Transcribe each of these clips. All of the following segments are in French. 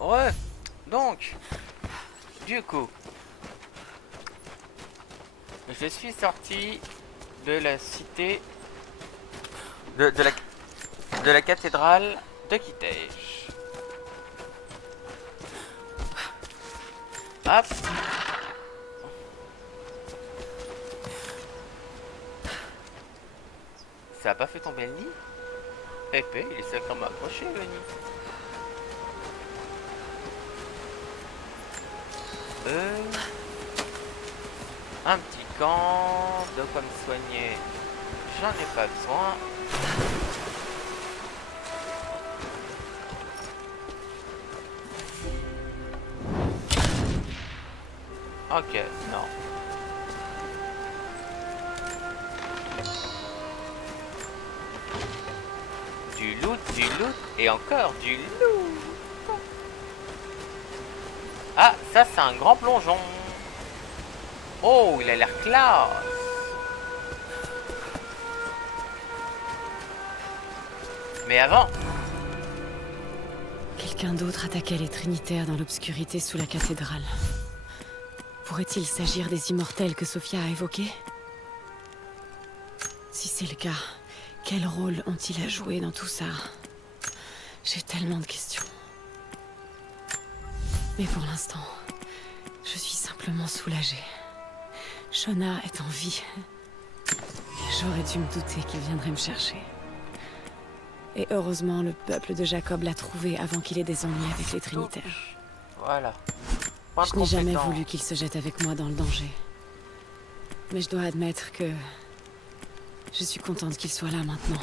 Ouais, donc, du coup, je suis sorti de la cité, de, de la, de la cathédrale de Kitej. Hop. Ça a pas fait tomber le nid? Pépé, il est sacrément accroché le nid. Euh, un petit camp, de quoi me soigner, j'en ai pas besoin. Ok, non. Du loot et encore du loot. Ah, ça c'est un grand plongeon. Oh, il a l'air classe. Mais avant, Quelqu'un d'autre attaquait les Trinitaires dans l'obscurité sous la cathédrale. Pourrait-il s'agir des immortels que Sophia a évoqués? Si c'est le cas, quel rôle ont-ils à jouer dans tout ça? J'ai tellement de questions. Mais pour l'instant, je suis simplement soulagée. Shona est en vie. J'aurais dû me douter qu'il viendrait me chercher. Et heureusement, le peuple de Jacob l'a trouvé avant qu'il ait des ennuis avec les Trinitaires. voilà. Point de Je n'ai jamais compétence. voulu qu'il se jette avec moi dans le danger. Mais je dois admettre que... je suis contente qu'il soit là maintenant.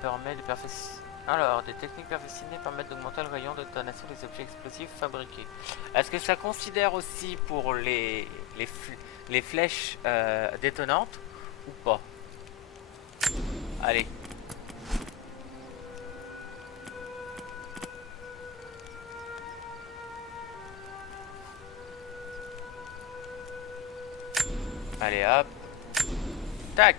Permet de perfectionner. Alors, des techniques perfectionnées permettent d'augmenter le rayon de détonation des objets explosifs fabriqués. Est-ce que ça considère aussi pour les flèches détonantes ou pas? Allez. Allez hop. Tac.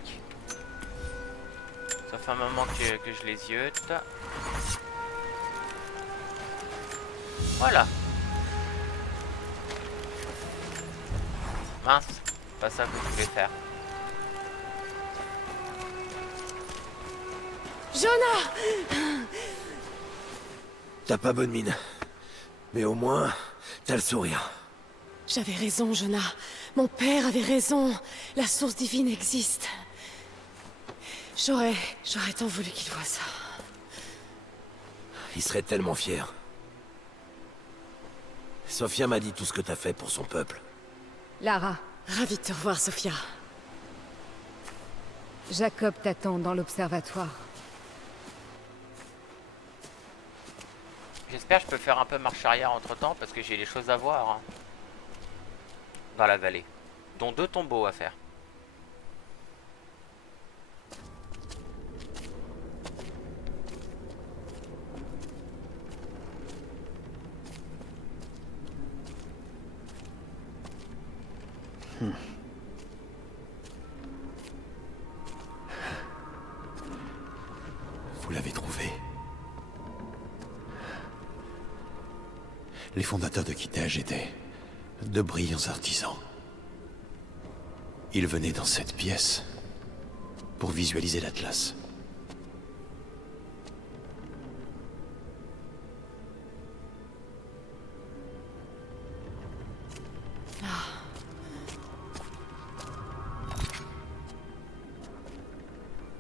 Ça fait un moment que je les ziote. Voilà. Mince. Pas ça que je voulais faire. Jonah! T'as pas bonne mine. Mais au moins, t'as le sourire. J'avais raison, Jonah. Mon père avait raison. La source divine existe. J'aurais tant voulu qu'il voie ça. Il serait tellement fier. Sophia m'a dit tout ce que t'as fait pour son peuple. Lara, Ravie de te revoir, Sophia. Jacob t'attend dans l'observatoire. J'espère que je peux faire un peu marche arrière entre temps parce que j'ai des choses à voir hein, dans la vallée. Dont 2 tombeaux à faire. Vous l'avez trouvé. Les fondateurs de Kitej étaient de brillants artisans. Ils venaient dans cette pièce pour visualiser l'Atlas.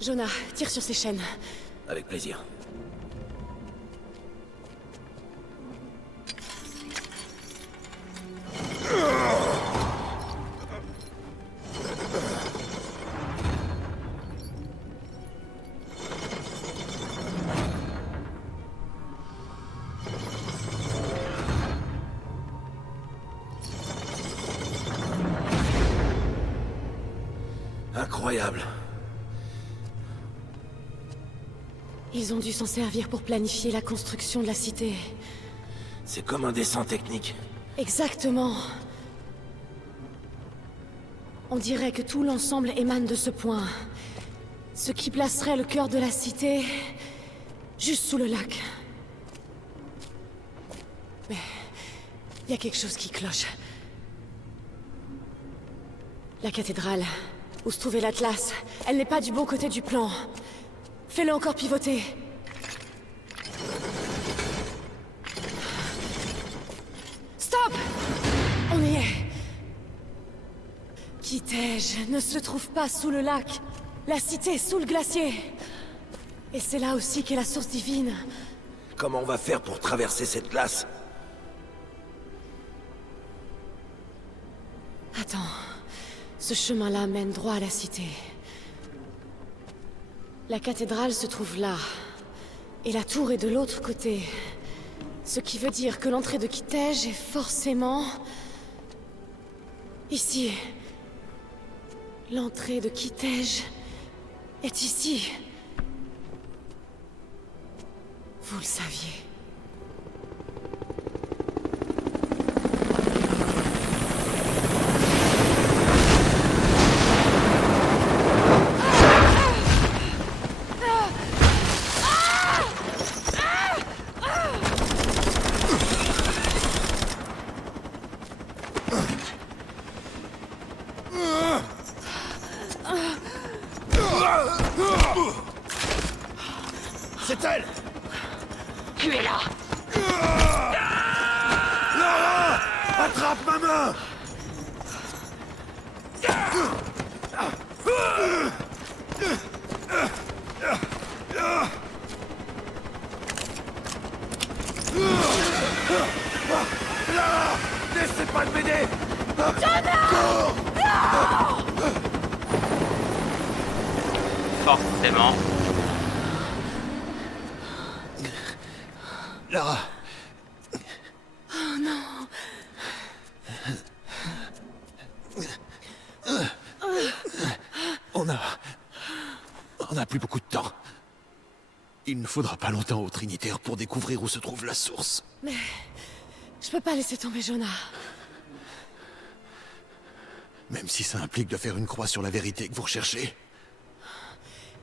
Jonah, tire sur ces chaînes. Avec plaisir. Incroyable. Ils ont dû s'en servir pour planifier la construction de la cité. C'est comme un dessin technique. Exactement. On dirait que tout l'ensemble émane de ce point. Ce qui placerait le cœur de la cité... juste sous le lac. Mais... il y a quelque chose qui cloche. La cathédrale, où se trouvait l'Atlas, elle n'est pas du bon côté du plan. Fais-le encore pivoter. Stop! On y est. Kitej ne se trouve pas sous le lac. La cité est sous le glacier. Et c'est là aussi qu'est la source divine. Comment on va faire pour traverser cette glace? Attends. Ce chemin-là mène droit à la cité. La cathédrale se trouve là. Et la tour est de l'autre côté. Ce qui veut dire que l'entrée de Kitej est forcément... ici. L'entrée de Kitej est ici. Vous le saviez. C'est elle! Tu es là! Lara! Attrape ma main! Lara! N'essaie pas de m'aider! Cours! Forcément. Lara! Oh non! On n'a plus beaucoup de temps. Il ne faudra pas longtemps au Trinitaire pour découvrir où se trouve la source. Mais... je peux pas laisser tomber Jonah. Même si ça implique de faire une croix sur la vérité que vous recherchez.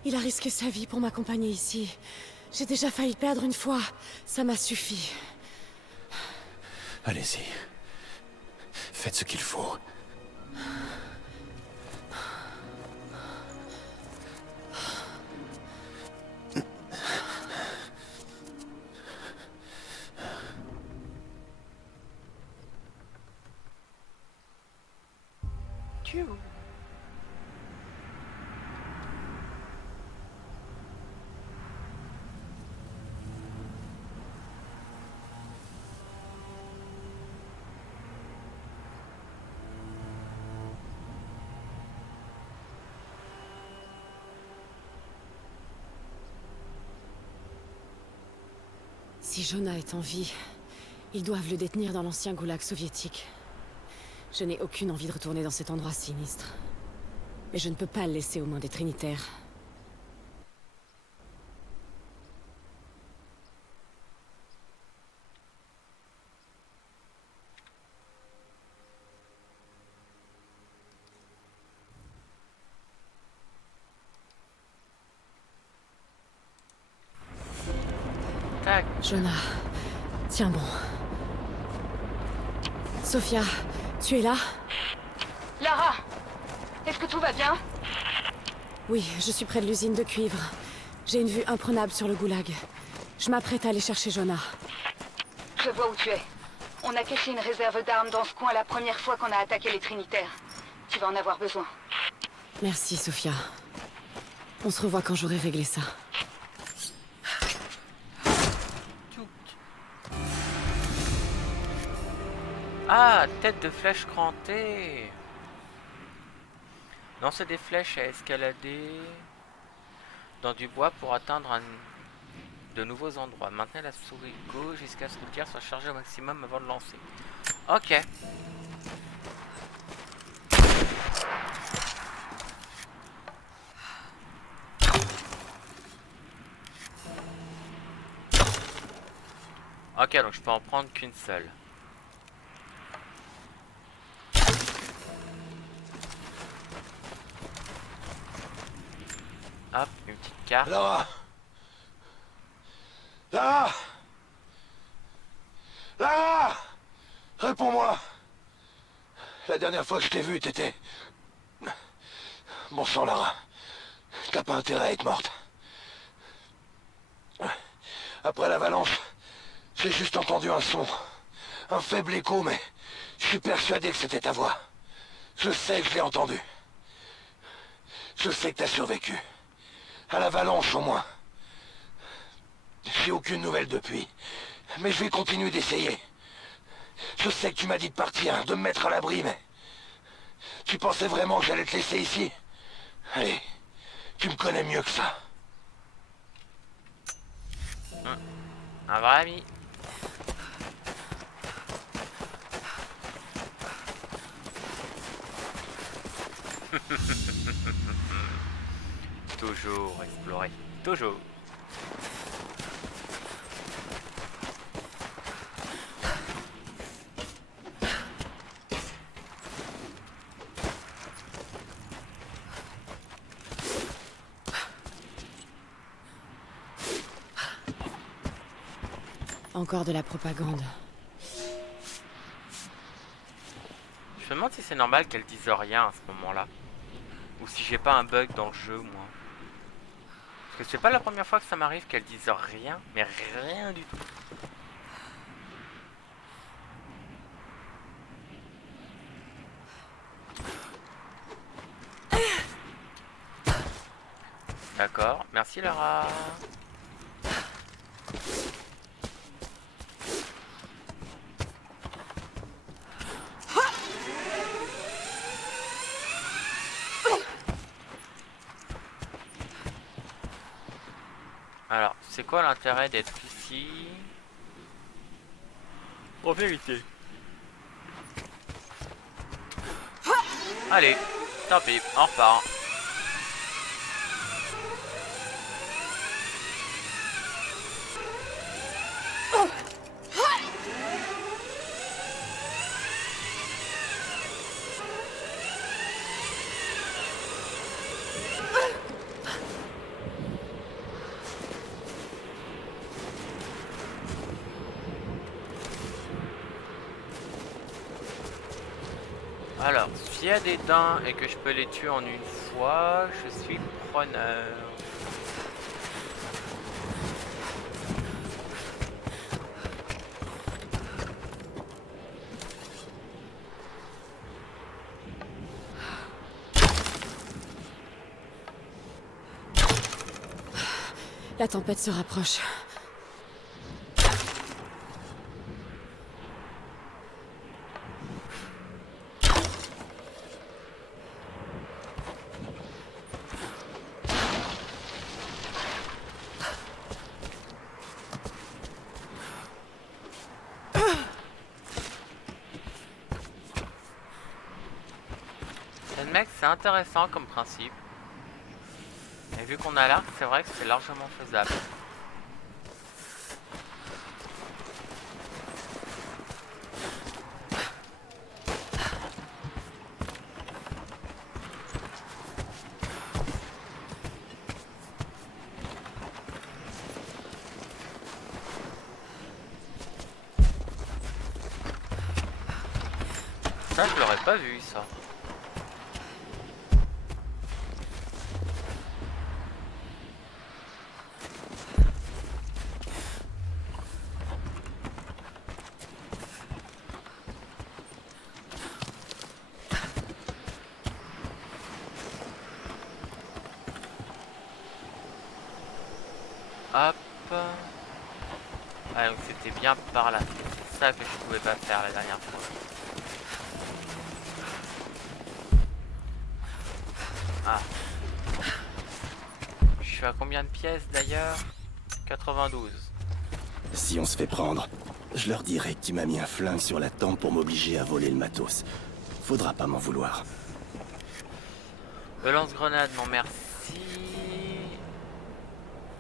Il a risqué sa vie pour m'accompagner ici. J'ai déjà failli perdre une fois. Ça m'a suffi. Allez-y. Faites ce qu'il faut. Si Jonah est en vie, ils doivent le détenir dans l'ancien goulag soviétique. Je n'ai aucune envie de retourner dans cet endroit sinistre. Mais je ne peux pas le laisser aux mains des Trinitaires. Tac. Jonah, tiens bon. Sophia, tu es là? Lara! Est-ce que tout va bien? Oui, je suis près de l'usine de cuivre. J'ai une vue imprenable sur le goulag. Je m'apprête à aller chercher Jonah. Je vois où tu es. On a caché une réserve d'armes dans ce coin la première fois qu'on a attaqué les Trinitaires. Tu vas en avoir besoin. Merci, Sophia. On se revoit quand j'aurai réglé ça. Ah, tête de flèche crantée. Lancer des flèches à escalader dans du bois pour atteindre de nouveaux endroits. Maintenez la souris gauche jusqu'à ce que le tir soit chargé au maximum avant de lancer. Ok. Ok, donc je peux en prendre qu'une seule. Hop, une petite carte. Lara! Lara! Lara! Réponds-moi! La dernière fois que je t'ai vue, t'étais... Bon sang, Lara. T'as pas intérêt à être morte. Après l'avalanche, j'ai juste entendu un son. Un faible écho, mais je suis persuadé que c'était ta voix. Je sais que je l'ai entendu. Je sais que t'as survécu. À l'avalanche, au moins. J'ai aucune nouvelle depuis. Mais je vais continuer d'essayer. Je sais que tu m'as dit de partir, de me mettre à l'abri, mais... Tu pensais vraiment que j'allais te laisser ici? Allez, tu me connais mieux que ça. Un vrai ami. Toujours explorer. Toujours. Encore de la propagande. Je me demande si c'est normal qu'elle dise rien à ce moment-là. Ou si j'ai pas un bug dans le jeu, moi. Parce que c'est pas la première fois que ça m'arrive qu'elle dise rien, mais rien du tout. D'accord, merci Lara. Alors, c'est quoi l'intérêt d'être ici? Pour vérité. Allez, tant pis, on repart. Alors, s'il y a des daims et que je peux les tuer en une fois, je suis preneur. La tempête se rapproche. Le mec, c'est intéressant comme principe. Et vu qu'on a l'arc, c'est vrai que c'est largement faisable. Ça, je l'aurais pas vu, ça. Hop. Ah, donc c'était bien par là. C'est ça que je pouvais pas faire la dernière fois. Ah. Je suis à combien de pièces d'ailleurs? 92. Si on se fait prendre, je leur dirai que tu m'as mis un flingue sur la tempe pour m'obliger à voler le matos. Faudra pas m'en vouloir. Le lance-grenade, non merci.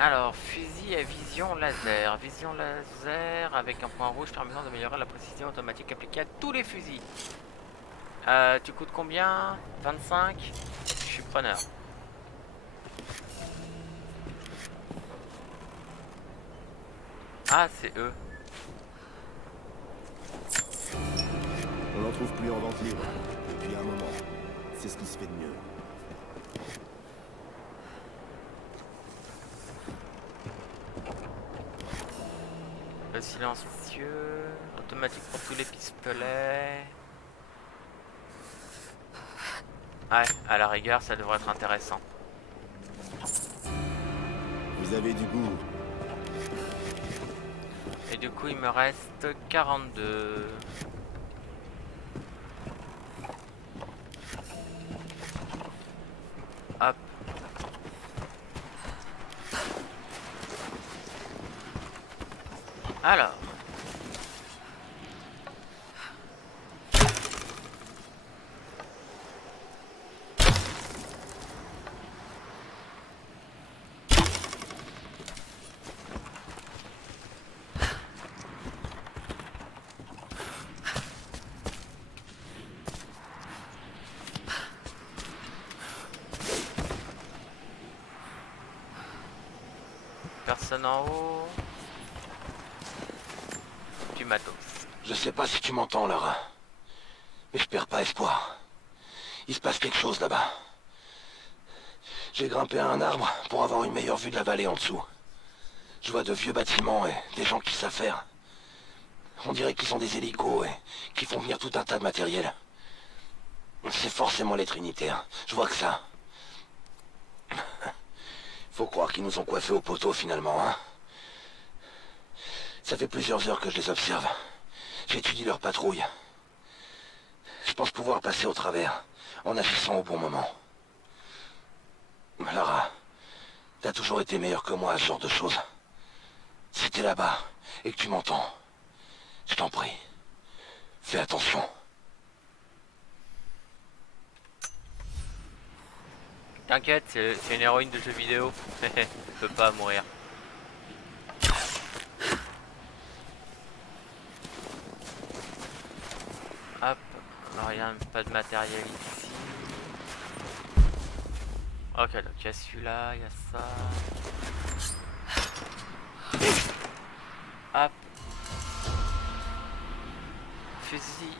Alors, fusil à vision laser. Vision laser avec un point rouge permettant d'améliorer la précision automatique appliquée à tous les fusils. Tu coûtes combien? 25. Je suis preneur. Ah, c'est eux. On n'en trouve plus en vente libre depuis un moment. C'est ce qui se fait de mieux. Le silencieux. Automatique pour tous les pistolets. Ouais, à la rigueur, ça devrait être intéressant. Vous avez du goût. Et du coup, il me reste 42. Hop. Alors. Personne en haut. Du matos. Je sais pas si tu m'entends, Lara. Mais je perds pas espoir. Il se passe quelque chose là-bas. J'ai grimpé à un arbre pour avoir une meilleure vue de la vallée en dessous. Je vois de vieux bâtiments et des gens qui savent faire. On dirait qu'ils sont des hélicos et qui font venir tout un tas de matériel. C'est forcément les Trinitaires. Je vois que ça. Faut croire qu'ils nous ont coiffés au poteau finalement, hein. Ça fait plusieurs heures que je les observe. J'étudie leur patrouille. Je pense pouvoir passer au travers, en agissant au bon moment. Lara, t'as toujours été meilleure que moi à ce genre de choses. Si t'es là-bas et que tu m'entends, je t'en prie, fais attention. T'inquiète, c'est une héroïne de jeu vidéo. Elle peut pas mourir. Hop, rien, pas de matériel ici. Ok, donc il y a celui-là, il y a ça. Hop. Fusil.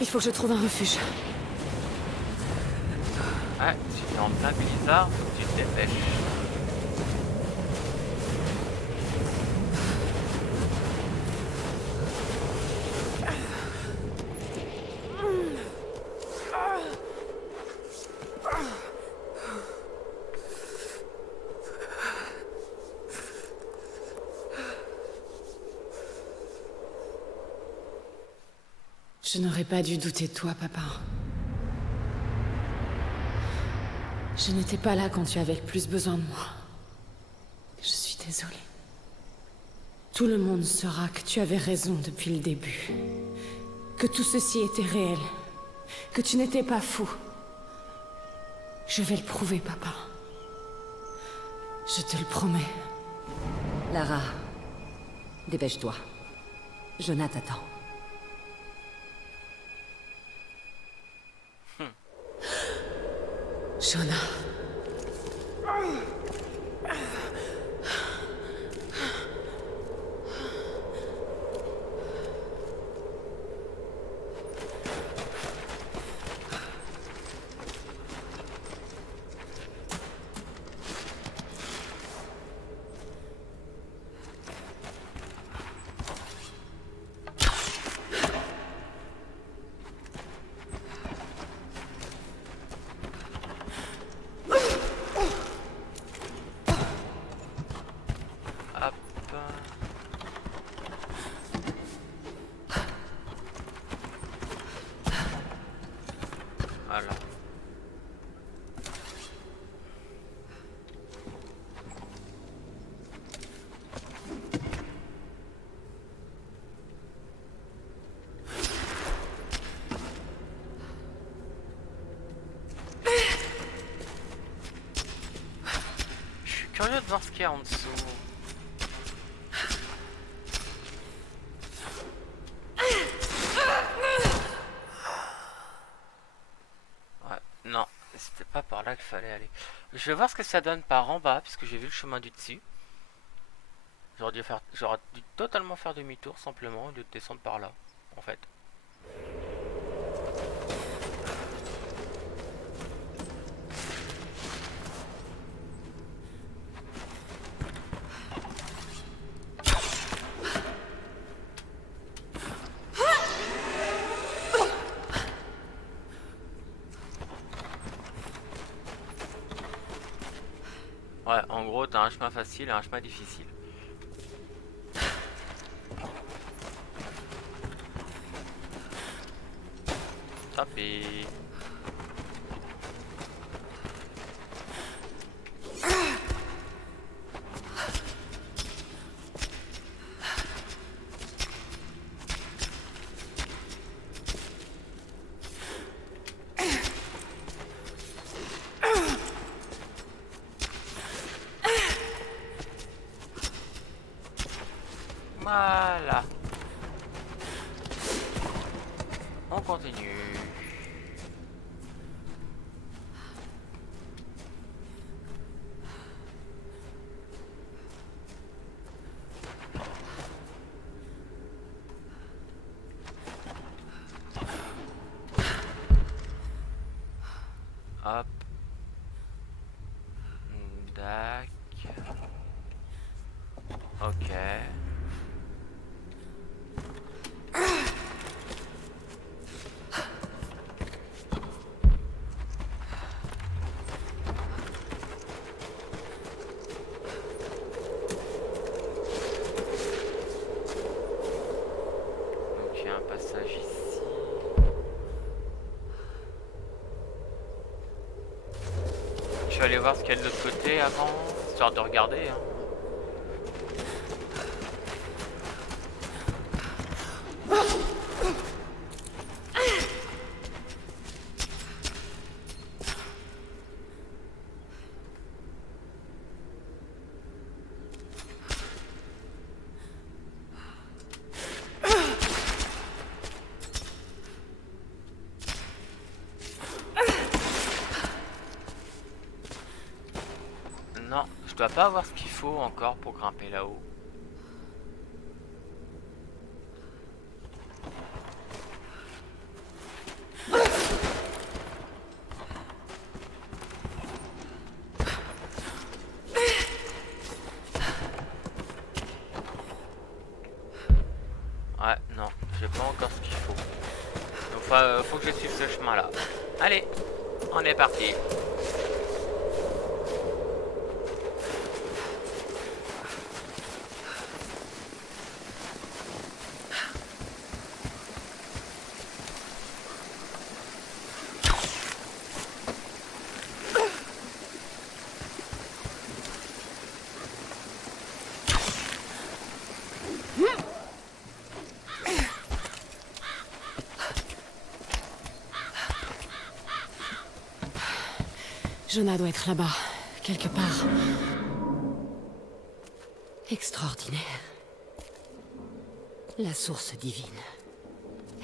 Il faut que je trouve un refuge. Ouais, tu es en plein blizzard, faut que tu te dépêches. Je n'aurais pas dû douter de toi, papa. Je n'étais pas là quand tu avais le plus besoin de moi. Je suis désolée. Tout le monde saura que tu avais raison depuis le début. Que tout ceci était réel. Que tu n'étais pas fou. Je vais le prouver, papa. Je te le promets. Lara, dépêche-toi. Jonathan t'attend. Jonah. voir ce qu'il y a en dessous. Ouais, non, c'était pas par là qu'il fallait aller. Je vais voir ce que ça donne par en bas, puisque j'ai vu le chemin du dessus. J'aurais dû totalement faire demi-tour simplement, au lieu de descendre par là, en fait. Ouais, en gros, t'as un chemin facile et un chemin difficile. Tapez. Voilà. On continue. Hop. Dac. Ok. Donc il y a un passage ici. Je vais aller voir ce qu'il y a de l'autre côté avant, histoire de regarder. Hein. Non, je dois pas avoir ce qu'il faut encore pour grimper là-haut. Ouais, non, j'ai pas encore ce qu'il faut. Donc faut que je suive ce chemin-là. Allez, on est parti. Jonah doit être là-bas, quelque part. Extraordinaire. La source divine.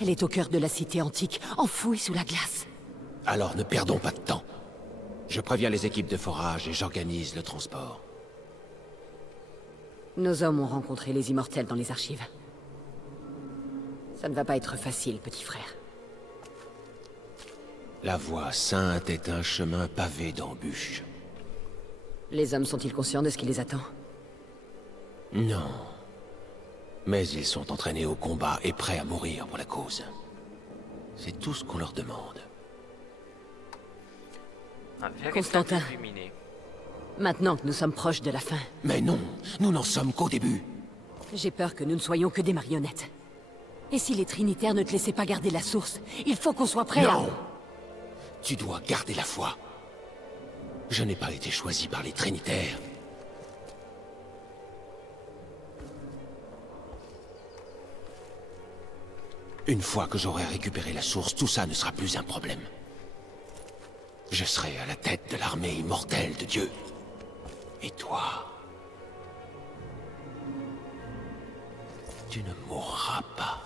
Elle est au cœur de la cité antique, enfouie sous la glace. Alors ne perdons pas de temps. Je préviens les équipes de forage et j'organise le transport. Nos hommes ont rencontré les immortels dans les archives. Ça ne va pas être facile, petit frère. La voie sainte est un chemin pavé d'embûches. Les hommes sont-ils conscients de ce qui les attend? Non. Mais ils sont entraînés au combat et prêts à mourir pour la cause. C'est tout ce qu'on leur demande. Un véritable Constantin. illuminé. Maintenant que nous sommes proches de la fin, Mais non, nous n'en sommes qu'au début. j'ai peur que nous ne soyons que des marionnettes. Et si les Trinitaires ne te laissaient pas garder la source, il faut qu'on soit prêts Non! Tu dois garder la foi. Je n'ai pas été choisi par les Trinitaires. Une fois que j'aurai récupéré la source, tout ça ne sera plus un problème. Je serai à la tête de l'armée immortelle de Dieu. Et toi, Tu ne mourras pas.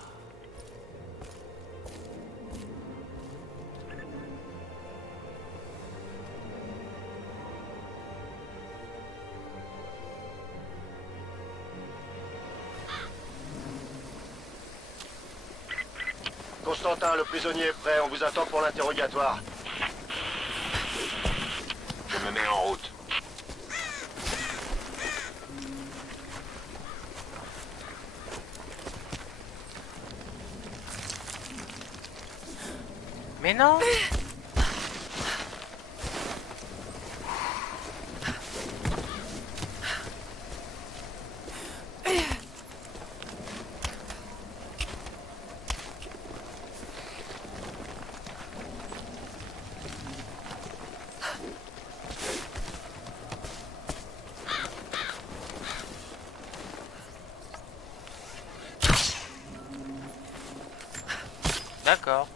Constantin, le prisonnier est prêt, on vous attend pour l'interrogatoire. Je me mets en route. Mais non. D'accord.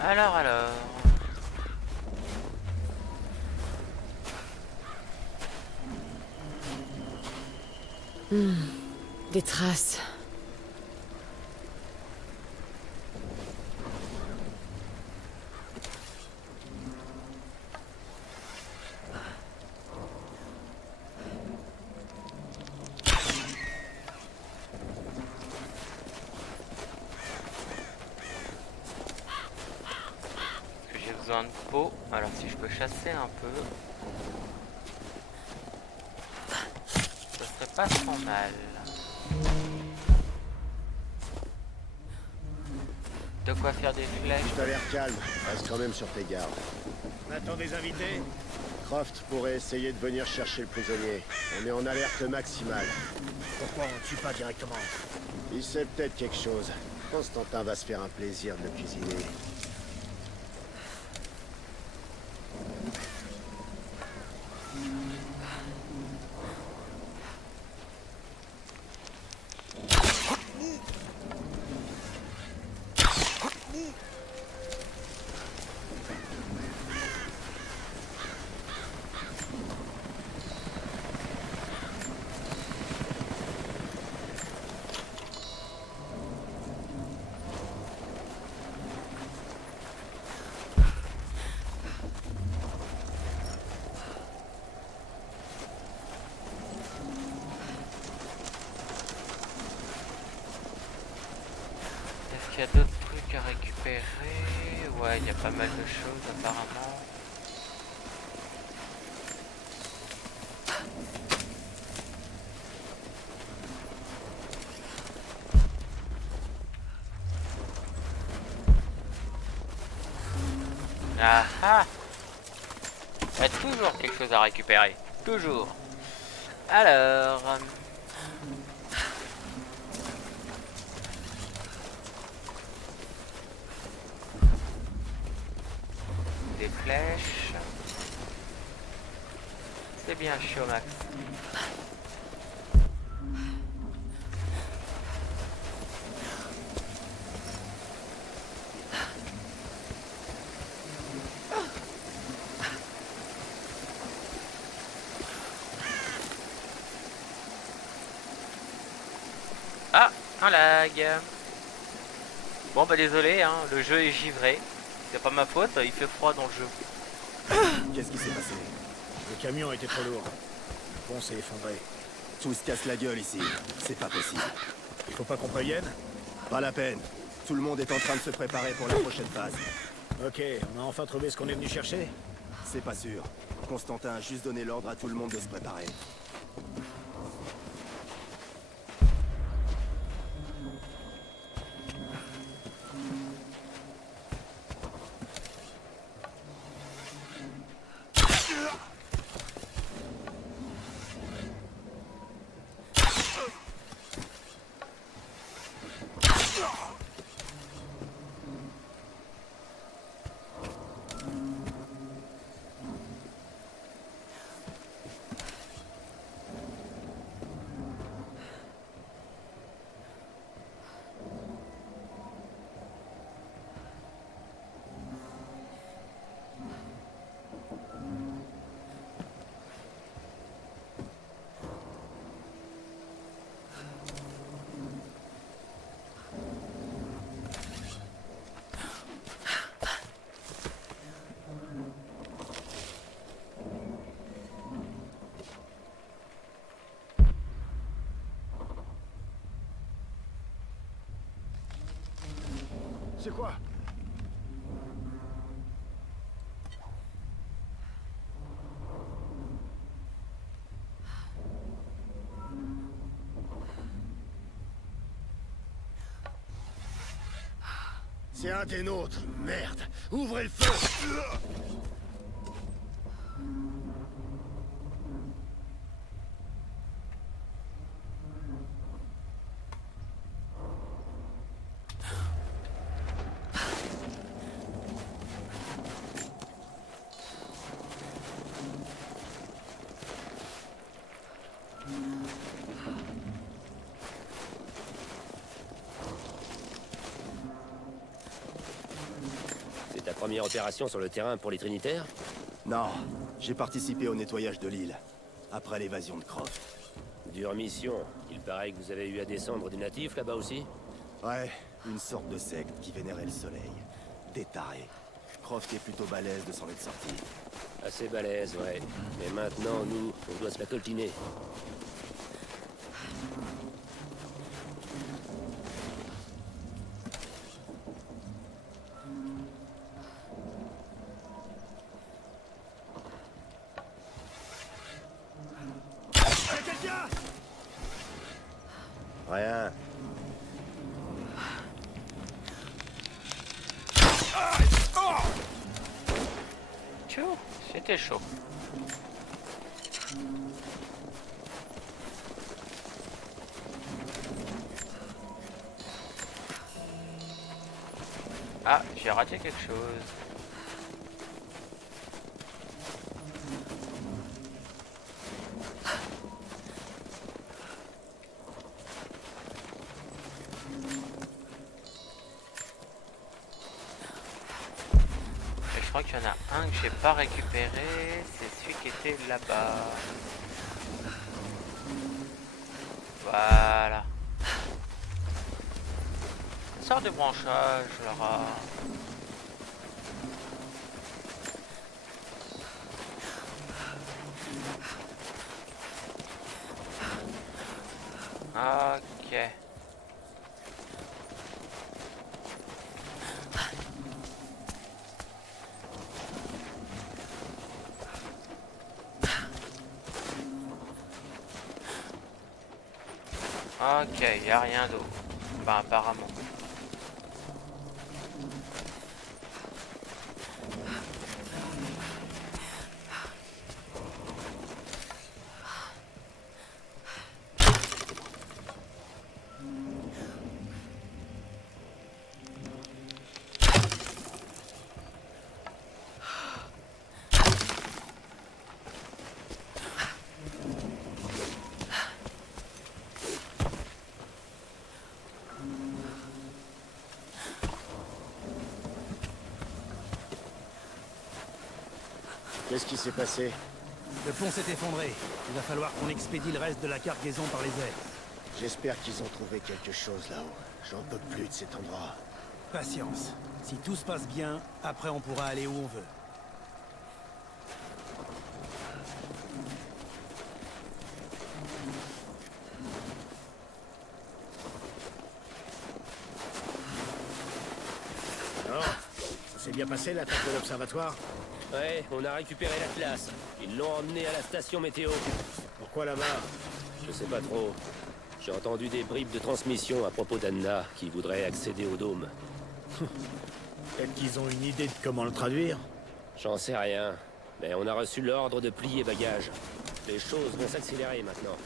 Alors. Des traces. J'ai besoin de peau. Alors si je peux chasser un peu, ça serait pas trop mal. De quoi faire des flèches. T'as l'air calme, reste quand même sur tes gardes. On attend des invités? Croft pourrait essayer de venir chercher le prisonnier. On est en alerte maximale. Pourquoi on ne tue pas directement? Il sait peut-être quelque chose. Constantin va se faire un plaisir de le cuisiner. Est-ce qu'il y a d'autres trucs à récupérer? Ouais, il y a pas mal de choses apparemment. Ah ah! Il y a toujours quelque chose à récupérer. Toujours. Alors... des flèches. C'est bien chaud, Max. Ah, un lag. Bon bah désolé, hein, le jeu est givré. C'est pas ma faute, il fait froid dans le jeu. Qu'est-ce qui s'est passé? Le camion était trop lourd. Le pont s'est effondré. Tout se casse la gueule ici. C'est pas possible. Il faut pas qu'on prévienne? Pas la peine. Tout le monde est en train de se préparer pour la prochaine phase. Ok, on a enfin trouvé ce qu'on est venu chercher? C'est pas sûr. Constantin a juste donné l'ordre à tout le monde de se préparer. Quoi? C'est un des nôtres. Merde. Ouvrez le feu. C'est ta première opération sur le terrain pour les Trinitaires? Non, j'ai participé au nettoyage de l'île, après l'évasion de Croft. Dure mission. Il paraît que vous avez eu à descendre des natifs là-bas aussi? Ouais, une sorte de secte qui vénérait le soleil. Des tarés. Croft est plutôt balèze de s'en être sorti. Assez balèze, ouais. Mais maintenant, nous, on doit se la coltiner. Rien. Tchou, c'était chaud. Ah, j'ai raté quelque chose. Je crois qu'il y en a un que j'ai pas récupéré, c'est celui qui était là-bas. Voilà. Sort de branchage, Lara. Ok. Ok, y a rien d'autre. Bah apparemment. Qu'est-ce qui s'est passé? Le pont s'est effondré. Il va falloir qu'on expédie le reste de la cargaison par les airs. J'espère qu'ils ont trouvé quelque chose là-haut. J'en peux plus de cet endroit. Patience. Si tout se passe bien, après on pourra aller où on veut. Alors, ça s'est bien passé l'attaque de l'observatoire? Ouais, on a récupéré l'Atlas. Ils l'ont emmené à la station météo. Pourquoi là-bas? Je sais pas trop. J'ai entendu des bribes de transmission à propos d'Anna, qui voudrait accéder au dôme. Peut-être qu'ils ont une idée de comment le traduire. J'en sais rien. Mais on a reçu l'ordre de plier bagages. Les choses vont s'accélérer maintenant.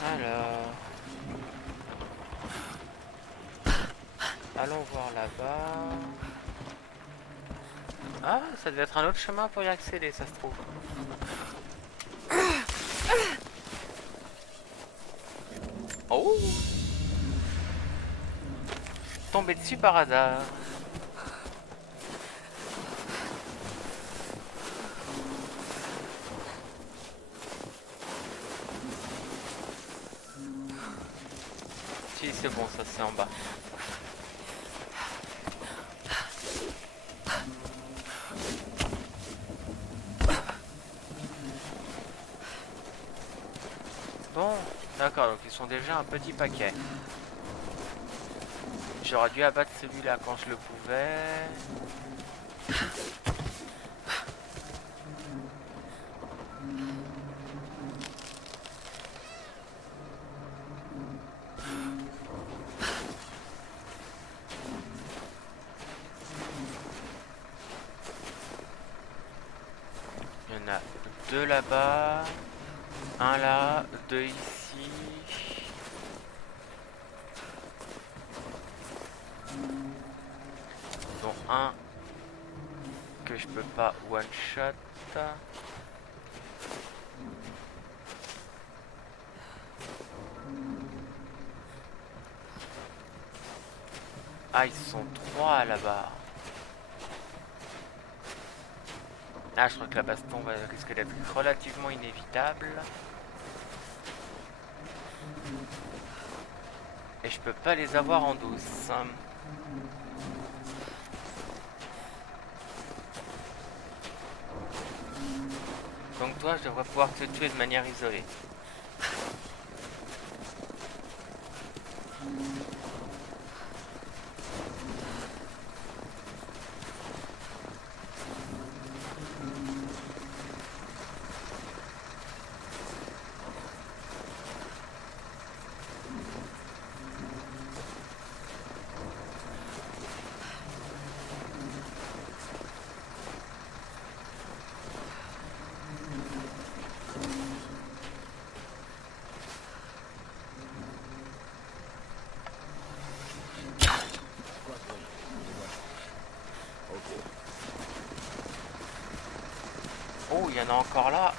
Alors... Allons voir là-bas... Ah, ça devait être un autre chemin pour y accéder, ça se trouve. Oh! tombé dessus par hasard. Si, c'est bon, ça c'est en bas. Bon, d'accord, donc ils sont déjà un petit paquet. J'aurais dû abattre celui-là quand je le pouvais. Il y en a deux là-bas, un là, deux ici. Dont un que je peux pas one shot. Ah, ils sont trois là-bas. Ah, je crois que la baston risque d'être relativement inévitable. Et je peux pas les avoir en douce. Donc toi, je devrais pouvoir te tuer de manière isolée. Oh, il y en a encore là.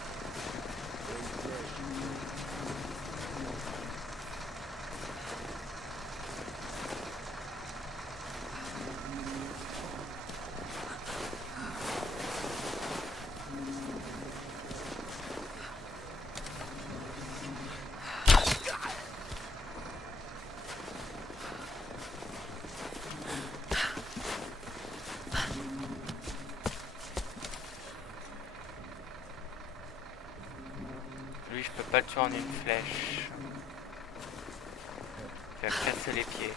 Lui, je peux pas le tuer en une flèche. Il va me casser les pieds.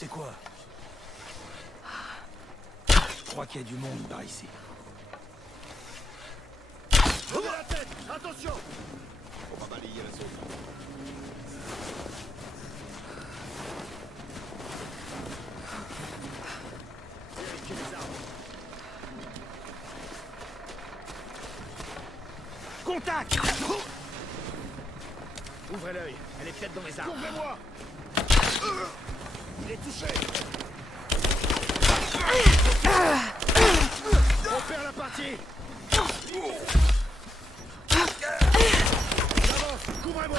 C'est quoi? Je crois qu'il y a du monde par ici. Levez la tête! Attention! On va balayer la zone. Vérifiez les armes. Contact! Ouvrez l'œil, elle est peut-être dans les arbres. Couvrez-moi! Il est touché! On perd la partie! J'avance, couvrez-moi!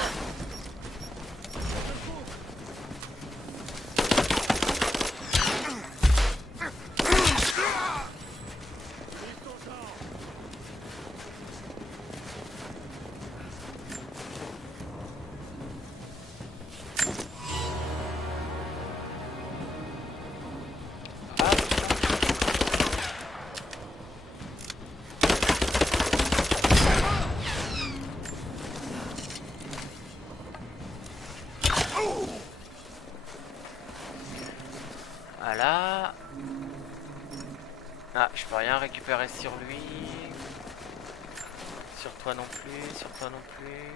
Voilà. Ah, je peux rien récupérer sur lui. Sur toi non plus, sur toi non plus.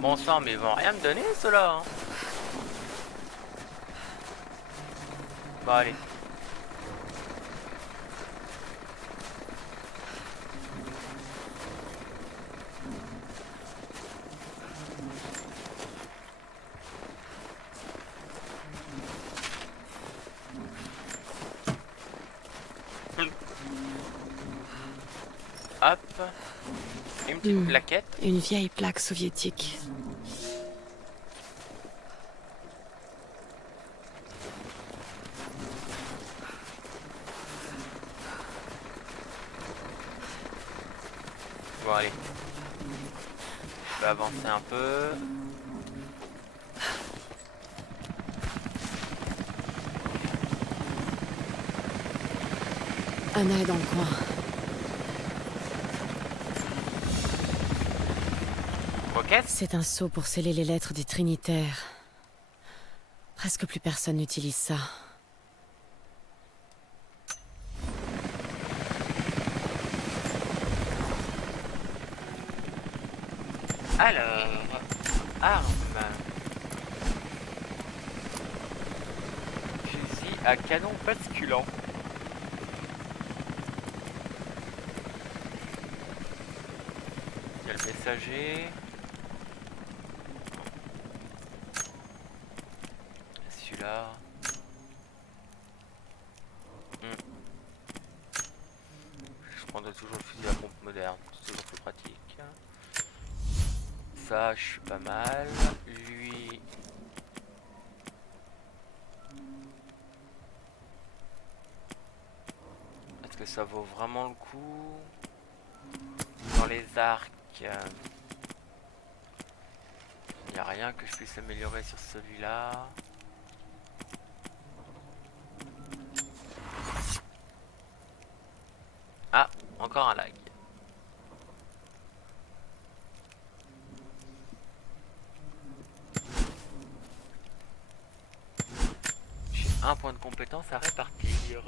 Bon sang, mais ils vont rien me donner ceux-là. Hein. Bon allez. Hop. Une petite plaquette. Une vieille plaque soviétique. Bon allez. Je vais avancer un peu. Anna est dans le coin. C'est un sceau pour sceller les lettres des Trinitaires. Presque plus personne n'utilise ça. Alors, arme. Fusil à canon basculant. Il y a le messager. Celui-là. Je prendrai toujours le fusil à pompe moderne, c'est toujours plus pratique. Ça, je suis pas mal. Lui. Est-ce que ça vaut vraiment le coup? Dans les arcs. Il n'y a rien que je puisse améliorer sur celui-là. Ah, encore un lag. J'ai un point de compétence à répartir.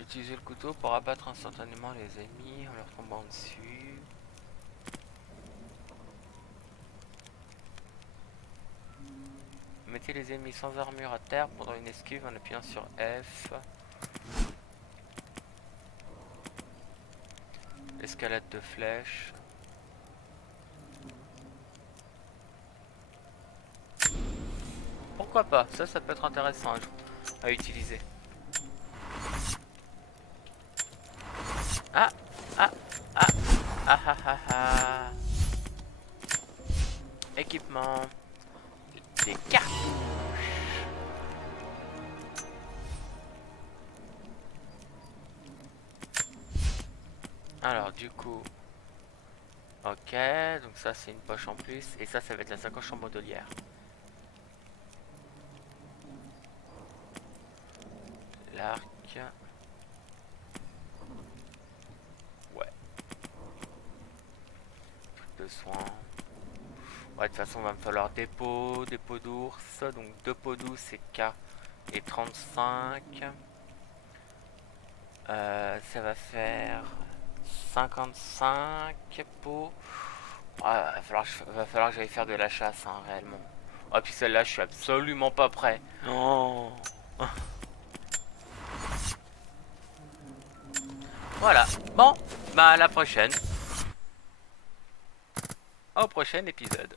Utilisez le couteau pour abattre instantanément les ennemis en leur tombant dessus. Mettez les ennemis sans armure à terre pendant une esquive en appuyant sur F. Escalade de flèches. Pourquoi pas? Ça peut être intéressant à utiliser. Ah, ah, ah, ah, ah, ah, ah. Équipement. Des cartouches. Alors du coup, ok, donc ça c'est une poche en plus et ça va être la sacoche en bandolière. L'arc. Ouais. Truc de soin. Ouais, de toute façon, il va me falloir des pots d'ours. Donc 2 pots d'ours, c'est K et 35. Ça va faire 55 pots. Ouais, va falloir que j'aille faire de la chasse, hein, réellement. Oh, puis celle-là, je suis absolument pas prêt. Non. Voilà. Bon, bah à la prochaine. Au prochain épisode.